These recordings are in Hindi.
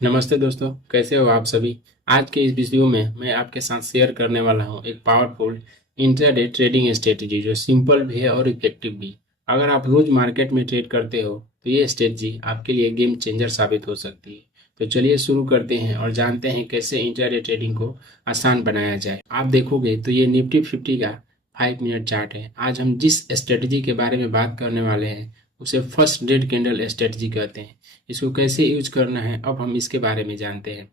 नमस्ते दोस्तों, कैसे हो आप सभी। आज के इस वीडियो में मैं आपके साथ शेयर करने वाला हूं एक पावरफुल इंट्राडे ट्रेडिंग स्ट्रेटजी जो सिंपल भी है और इफेक्टिव भी। अगर आप रोज मार्केट में ट्रेड करते हो तो ये स्ट्रेटजी आपके लिए गेम चेंजर साबित हो सकती है। तो चलिए शुरू करते हैं और जानते हैं कैसे इंट्राडे ट्रेडिंग को आसान बनाया जाए। आप देखोगे तो ये निफ्टी 50 का 5 मिनट चार्ट है। आज हम जिस स्ट्रेटजी के बारे में बात करने वाले हैं उसे फर्स्ट डेड कैंडल स्ट्रेटजी कहते हैं। इसको कैसे यूज करना है अब हम इसके बारे में जानते हैं।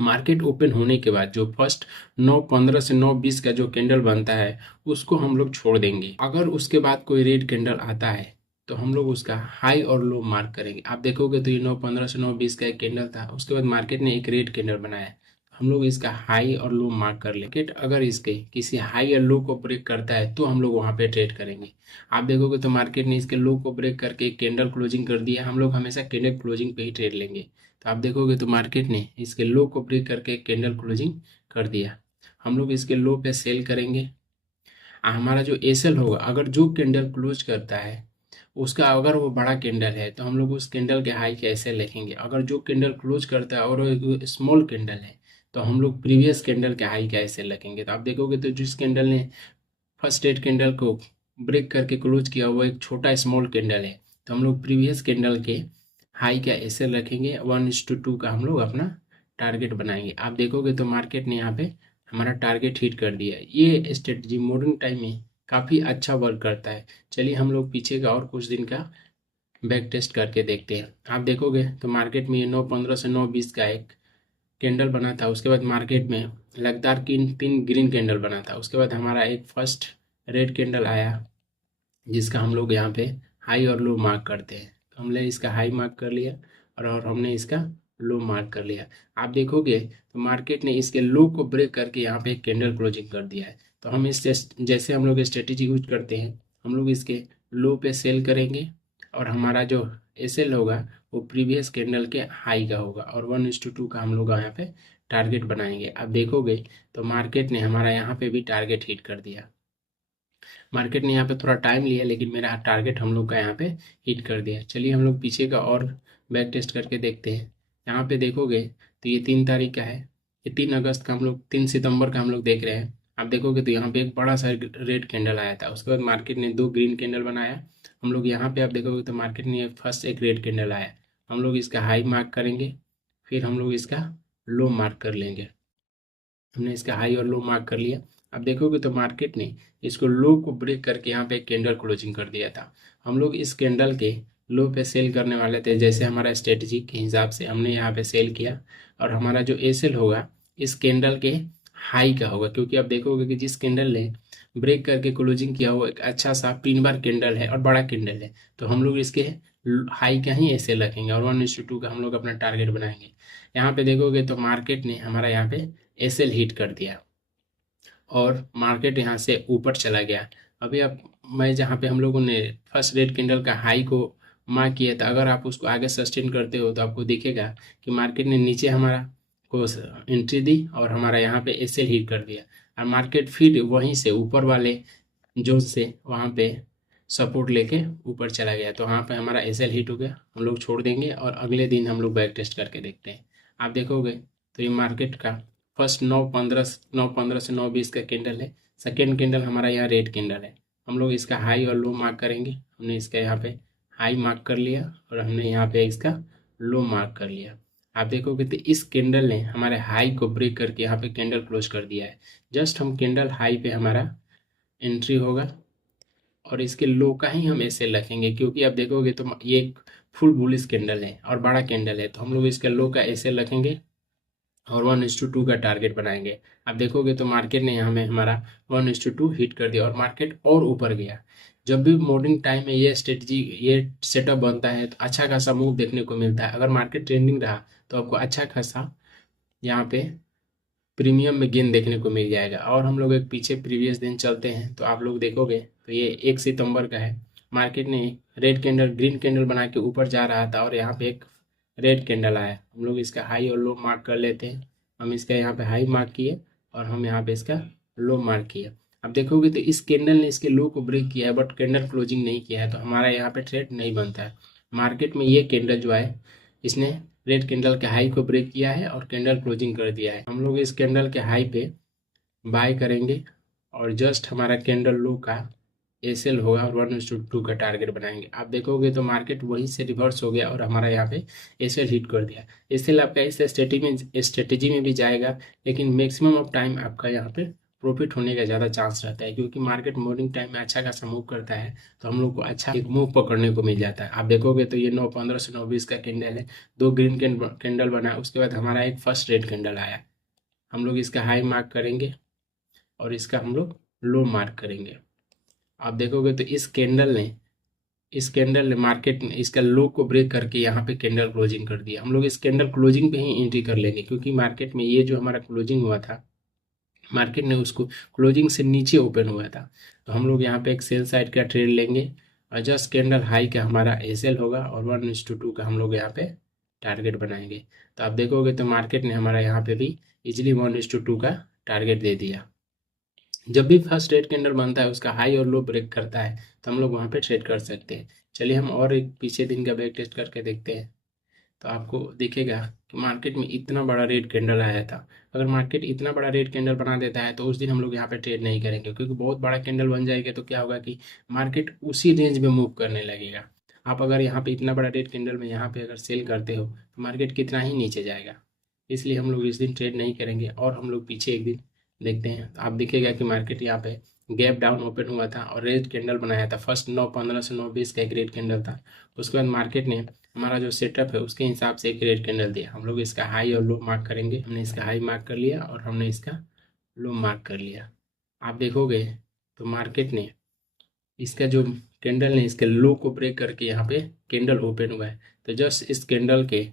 मार्केट ओपन होने के बाद जो फर्स्ट 9:15 से 9:20 का जो कैंडल बनता है उसको हम लोग छोड़ देंगे। अगर उसके बाद कोई रेड कैंडल आता है तो हम लोग उसका हाई और लो मार्क करेंगे। आप देखोगे तो ये 9:15 से 9:20 का एक कैंडल था, उसके बाद मार्केट ने एक रेड कैंडल बनाया, हम लोग इसका हाई और लो मार्क कर लेंगे। मार्केट अगर इसके किसी हाई या लो को ब्रेक करता है तो हम लोग वहां पे ट्रेड करेंगे। आप देखोगे तो मार्केट ने इसके लो को ब्रेक करके कैंडल क्लोजिंग कर दिया, हम लोग हमेशा कैंडल क्लोजिंग पे ही ट्रेड लेंगे। तो आप देखोगे तो मार्केट ने इसके लो को ब्रेक करके कैंडल क्लोजिंग कर दिया, हम लोग इसके लो पे सेल करेंगे। हमारा जो एसएल होगा, अगर जो कैंडल क्लोज करता है उसका अगर वो बड़ा कैंडल है तो हम लोग उस कैंडल के हाई के एसएल लिखेंगे। अगर जो कैंडल क्लोज करता है और वो एक स्मॉल कैंडल है तो हम लोग प्रीवियस कैंडल के हाई का एसएल लिखेंगे। तो आप देखोगे तो जिस कैंडल ने फर्स्ट रेड कैंडल को ब्रेक करके क्लोज किया वो एक छोटा स्मॉल कैंडल है, तो हम लोग प्रीवियस कैंडल के हाई का एसएल रखेंगे। 1:2 का हम लोग अपना टारगेट बनाएंगे। आप देखोगे तो मार्केट ने यहाँ पे हमारा टारगेट हिट कर दिया। ये स्ट्रेटजी मॉर्निंग टाइम में काफ़ी अच्छा वर्क करता है। चलिए हम लोग पीछे का और कुछ दिन का बैक टेस्ट करके देखते हैं। आप देखोगे तो मार्केट में ये 9:15 से 9:20 का एक कैंडल बना था, उसके बाद मार्केट में लगातार तीन तीन ग्रीन कैंडल बना था, उसके बाद हमारा एक फर्स्ट रेड कैंडल आया जिसका हम लोग यहाँ पे हाई और लो मार्क करते हैं। तो हमने इसका हाई मार्क कर लिया और हमने इसका लो मार्क कर लिया। आप देखोगे तो मार्केट ने इसके लो को ब्रेक करके यहाँ पे एक कैंडल क्लोजिंग कर दिया है। तो हम इस जैसे हम लोग स्ट्रेटेजी यूज करते हैं, हम लोग इसके लो पे सेल करेंगे और हमारा जो एसएल होगा वो प्रीवियस कैंडल के हाई का होगा और 1:2 का हम लोग यहाँ पे टारगेट बनाएंगे। आप देखोगे तो मार्केट ने हमारा यहाँ पे भी टारगेट हिट कर दिया। मार्केट ने यहाँ पे थोड़ा टाइम लिया लेकिन मेरा टारगेट हम लोग का यहाँ पे हिट कर दिया। चलिए हम लोग पीछे का और बैक टेस्ट करके देखते हैं। यहाँ पे देखोगे तो ये 3 तारीख का है, ये 3 अगस्त का हम लोग 3 सितंबर का हम लोग देख रहे हैं। आप देखोगे तो यहाँ पे एक बड़ा सा रेड कैंडल आया था, उसके बाद मार्केट ने 2 ग्रीन कैंडल बनाया। हम लोग यहाँ पे आप देखोगे तो मार्केट ने फर्स्ट एक रेड कैंडल आया, हम लोग इसका हाई मार्क करेंगे, फिर हम लोग इसका लो मार्क कर लेंगे। हमने इसका हाई और लो मार्क कर लिया। अब देखोगे तो मार्केट ने इसको लो को ब्रेक करके यहाँ पे एक कैंडल क्लोजिंग कर दिया था। हम लोग इस कैंडल के लो पे सेल करने वाले थे, जैसे हमारा स्ट्रेटजी के हिसाब से हमने यहाँ पे सेल किया और हमारा जो एसएल होगा इस कैंडल के हाई का होगा, क्योंकि आप देखोगे कि जिस कैंडल ने ब्रेक करके क्लोजिंग किया वो एक अच्छा सा पिन बार कैंडल है और बड़ा कैंडल है, तो हम लोग इसके हाई का ही एसएल रखेंगे और 1:2 का हम लोग अपना टारगेट बनाएंगे। यहाँ पे देखोगे तो मार्केट ने हमारा यहाँ पे एसएल हिट कर दिया और मार्केट यहाँ से ऊपर चला गया। अभी अब मैं जहाँ पे हम लोगों ने फर्स्ट रेड कैंडल का हाई को मार्क किया था, अगर आप उसको आगे सस्टेन करते हो तो आपको दिखेगा कि मार्केट ने नीचे हमारा को एंट्री दी और हमारा यहाँ पे एसएल हिट कर दिया और मार्केट फिर वहीं से ऊपर वाले जोन से वहाँ पे सपोर्ट लेके ऊपर चला गया। तो वहाँ पे हमारा एसएल हिट हो गया, हम लोग छोड़ देंगे और अगले दिन हम लोग बैक टेस्ट करके देखते हैं। आप देखोगे तो ये मार्केट का फर्स्ट 9:15 से 9:20 का कैंडल है, सेकेंड कैंडल हमारा यहाँ रेड कैंडल है। हम लोग इसका हाई और लो मार्क करेंगे। हमने इसका यहाँ पे हाई मार्क कर लिया और हमने यहाँ पे इसका लो मार्क कर लिया। आप देखोगे तो इस कैंडल ने हमारे हाई को ब्रेक करके यहाँ पे कैंडल क्लोज कर दिया है। जस्ट हम कैंडल हाई पे हमारा एंट्री होगा और इसके लो का ही हम ऐसे रखेंगे, क्योंकि आप देखोगे तो ये एक फुल बुलिश कैंडल है और बड़ा कैंडल है, तो हम लोग इसका लो का ऐसे रखेंगे और 1:2 का टारगेट बनाएंगे। आप देखोगे तो मार्केट ने यहाँ में हमारा 1:2 हिट कर दिया और मार्केट और ऊपर गया। जब भी मॉर्निंग टाइम में ये स्ट्रेटजी ये सेटअप बनता है तो अच्छा खासा मूव देखने को मिलता है। अगर मार्केट ट्रेंडिंग रहा तो आपको अच्छा खासा यहाँ पे प्रीमियम में गेन देखने को मिल जाएगा। और हम लोग एक पीछे प्रीवियस दिन चलते हैं तो आप लोग देखोगे तो ये 1 सितंबर का है। मार्केट ने रेड कैंडल ग्रीन कैंडल बना के ऊपर जा रहा था और यहाँ पे एक रेड कैंडल आया, हम लोग इसका हाई और लो मार्क कर लेते हैं। हम इसका यहाँ पे हाई मार्क किए और हम यहाँ पे इसका लो मार्क किया। अब देखोगे तो इस कैंडल ने इसके लो को ब्रेक किया है बट कैंडल क्लोजिंग नहीं किया है, तो हमारा यहाँ पे ट्रेड नहीं बनता है। मार्केट में ये कैंडल जो है इसने रेड कैंडल के हाई को ब्रेक किया है और कैंडल क्लोजिंग कर दिया है। हम लोग इस कैंडल के हाई पे बाय करेंगे और जस्ट हमारा कैंडल लो का एसएल होगा और 1:2 का टारगेट बनाएंगे। आप देखोगे तो मार्केट वहीं से रिवर्स हो गया और हमारा यहाँ पे एसएल हिट कर दिया। एसएल आपका इस स्ट्रेटेजी में भी जाएगा, लेकिन मैक्सिमम ऑफ टाइम आपका यहाँ पे प्रॉफिट होने का ज़्यादा चांस रहता है, क्योंकि मार्केट मॉर्निंग टाइम में अच्छा खासा मूव करता है तो हम लोग को अच्छा एक मूव पकड़ने को मिल जाता है। आप देखोगे तो ये 9:15 से 9:20 का कैंडल है, 2 ग्रीन कैंडल बना, उसके बाद हमारा एक फर्स्ट रेड कैंडल आया। हम लोग इसका हाई मार्क करेंगे और इसका हम लोग लो मार्क करेंगे। आप देखोगे तो इस कैंडल ने मार्केट में इसका लो को ब्रेक करके यहाँ पे कैंडल क्लोजिंग कर दिया। हम लोग इस कैंडल क्लोजिंग पे ही एंट्री कर लेंगे, क्योंकि मार्केट में ये जो हमारा क्लोजिंग हुआ था, मार्केट ने उसको क्लोजिंग से नीचे ओपन हुआ था, तो हम लोग यहाँ पे एक सेल साइड का ट्रेड लेंगे और जस्ट कैंडल हाई का हमारा एसएल होगा और 1:2 का हम लोग यहाँ पे टारगेट बनाएंगे। तो आप देखोगे तो मार्केट ने हमारा यहाँ पे भी इजिली 1:2 का टारगेट दे दिया। जब भी फर्स्ट रेड कैंडल बनता है उसका हाई और लो ब्रेक करता है तो हम लोग वहाँ पे ट्रेड कर सकते हैं। चलिए हम और एक पीछे दिन का बैक टेस्ट करके देखते हैं, तो आपको दिखेगा कि मार्केट में इतना बड़ा रेड कैंडल आया था। अगर मार्केट इतना बड़ा रेड कैंडल बना देता है तो उस दिन हम लोग यहाँ पे ट्रेड नहीं करेंगे, क्योंकि बहुत बड़ा कैंडल बन जाएगा तो क्या होगा कि मार्केट उसी रेंज में मूव करने लगेगा। आप अगर यहाँ पे इतना बड़ा रेड कैंडल में यहाँ पे अगर सेल करते हो तो मार्केट कितना ही नीचे जाएगा, इसलिए हम लोग इस दिन ट्रेड नहीं करेंगे और हम लोग पीछे एक दिन देखते हैं। तो आप दिखेगा कि मार्केट यहाँ पे गैप डाउन ओपन हुआ था और रेड कैंडल बनाया था। फर्स्ट 9:15 से 9:20 का एक रेड कैंडल था, उसके बाद मार्केट ने हमारा जो सेटअप है उसके हिसाब से एक रेड कैंडल दिया। हम लोग इसका हाई और लो मार्क करेंगे। हमने इसका हाई मार्क कर लिया और हमने इसका लो मार्क कर लिया। आप देखोगे तो मार्केट ने इसका जो कैंडल ने इसके लो को ब्रेक करके यहाँ पे कैंडल ओपन हुआ है, तो जस्ट इस कैंडल के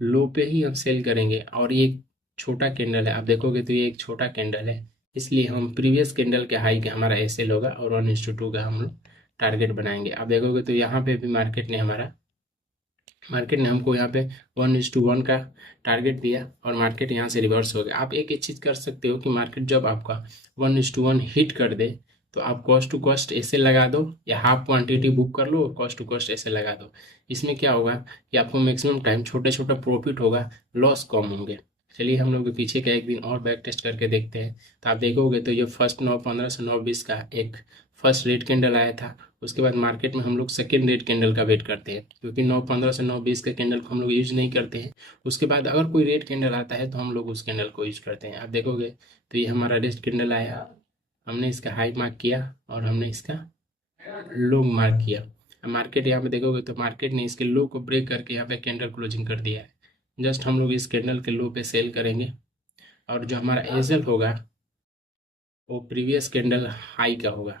लो पे ही हम सेल करेंगे। और ये एक छोटा कैंडल है, आप देखोगे तो ये एक छोटा कैंडल है, इसलिए हम प्रीवियस कैंडल के हाई का हमारा एसएल होगा और 1:2 का हम लोग टारगेट बनाएंगे। आप देखोगे तो यहाँ पे भी मार्केट ने हमको यहाँ पे 1:1 का टारगेट दिया और मार्केट यहाँ से रिवर्स हो गया। आप एक चीज़ कर सकते हो कि मार्केट जब आपका 1:1 हिट कर दे तो आप कॉस्ट टू कॉस्ट ऐसे लगा दो या हाफ क्वांटिटी बुक कर लो और कॉस्ट टू कॉस्ट ऐसे लगा दो। इसमें क्या होगा कि आपको मैक्सिमम टाइम छोटे छोटे प्रॉफिट होगा, लॉस कम होंगे। चलिए हम लोग पीछे का एक दिन और बैक टेस्ट करके देखते हैं। तो आप देखोगे तो ये फर्स्ट 9:15 से 9:20 का एक फर्स्ट रेड कैंडल आया था। उसके बाद मार्केट में हम लोग सेकेंड रेड कैंडल का वेट करते हैं, क्योंकि 9:15 से 9:20 का कैंडल को हम लोग यूज नहीं करते हैं। उसके बाद अगर कोई रेड कैंडल आता है तो हम लोग उस कैंडल को यूज करते हैं। आप देखोगे तो ये हमारा रेड कैंडल आया, हमने इसका हाई मार्क किया और हमने इसका लो मार्क किया। मार्केट यहाँ पे देखोगे तो मार्केट ने इसके लो को ब्रेक करके यहाँ पे कैंडल क्लोजिंग कर दिया है। जस्ट हम लोग इस कैंडल के लो पे सेल करेंगे और जो हमारा एजल होगा वो प्रीवियस कैंडल हाई का होगा।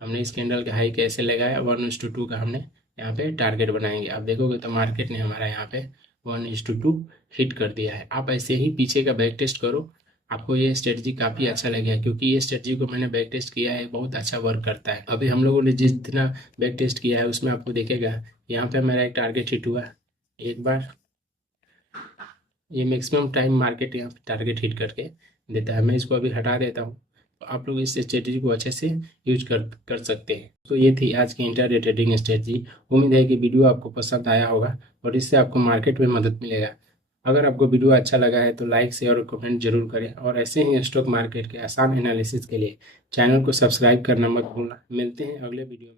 हमने इस कैंडल के हाई कैसे लगाया, 1:2 का हमने यहाँ पे टारगेट बनाएंगे। आप देखोगे तो मार्केट ने हमारा यहाँ पे 1:2 हिट कर दिया है। आप ऐसे ही पीछे का बैक टेस्ट करो, आपको ये स्ट्रेटजी काफ़ी अच्छा लगेगा, क्योंकि ये स्ट्रेटजी को मैंने बैक टेस्ट किया है, बहुत अच्छा वर्क करता है। अभी हम लोगों ने जितना बैक टेस्ट किया है उसमें आपको देखेगा यहाँ पे मेरा एक टारगेट हिट हुआ एक बार। ये मैक्सिमम टाइम मार्केट यहाँ पे टारगेट हिट करके देता है। मैं इसको अभी हटा देता हूँ, तो आप लोग इस स्ट्रेटजी को अच्छे से यूज कर सकते हैं। तो ये थी आज की इंट्राडे ट्रेडिंग स्ट्रेटजी। उम्मीद है कि वीडियो आपको पसंद आया होगा और इससे आपको मार्केट में मदद मिलेगा। अगर आपको वीडियो अच्छा लगा है तो लाइक शेयर और कमेंट जरूर करें, और ऐसे ही स्टॉक मार्केट के आसान एनालिसिस के लिए चैनल को सब्सक्राइब करना मत भूलना। मिलते हैं अगले वीडियो में।